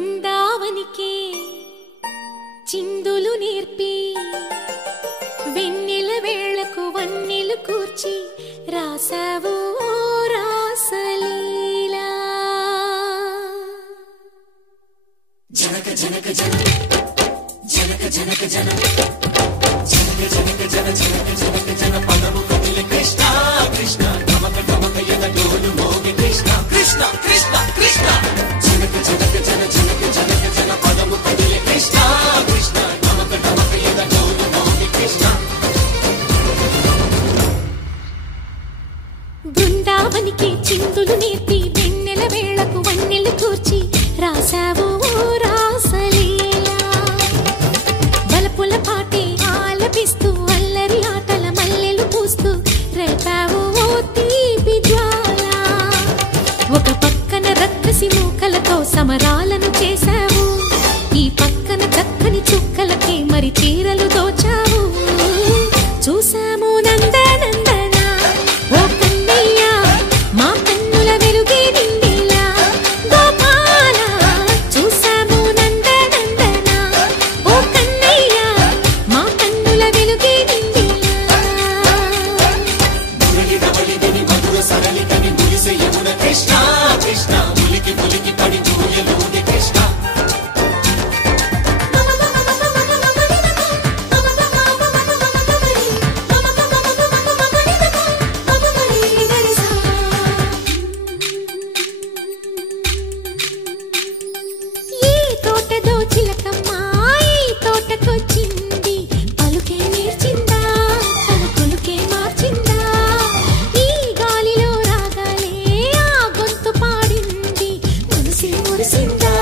బృందావనికి చిందులు నేర్పి వెన్నెల వేళకు వన్నెలు కూర్చి రాసావు రాసలీలా జనక జనక జన జనక జనక జన జనక జనక జన జనక జనక జన పదము కదిలే కృష్ణ కృష్ణ నమక నమక యద డోలు మోగే కృష్ణ కృష్ణ కృష్ణ కృష్ణ జనక జనక జన జనక జనక జన పదము కదిలే కృష్ణ కృష్ణ నమక నమక యద డోలు మోగే కృష్ణ బృందావనికి చిందులు నేర్పి వెన్నెల వేళకు వన్నెలు కూర్చి రాసావు రాసలీలా బలపుల పాటే ఆలపిస్తూ అల్లరి ఆటల మల్లెలు పూస్తూ రేపావు తీపి జ్వాల ఒక పక్కన రక్కసి మూకలతో సమరాలను చేశావు ఈ పక్కన చక్కని చుక్కలకి మరి చీరలు దోచావు చూసాము నందనందన ఓ కన్నయ్య మా కన్నుల వెలుగే నిండిలా గోపాల చూసాము నందనందన ఓ కన్నయ్య మా కన్నుల వెలుగే నిండిలా మురళి రవళిని మధుర సరళిని మురిసే యమున కృష్ణ కృష్ణ ములికి ములికి పడి జూయలోని కృష్ణ మురిసిందా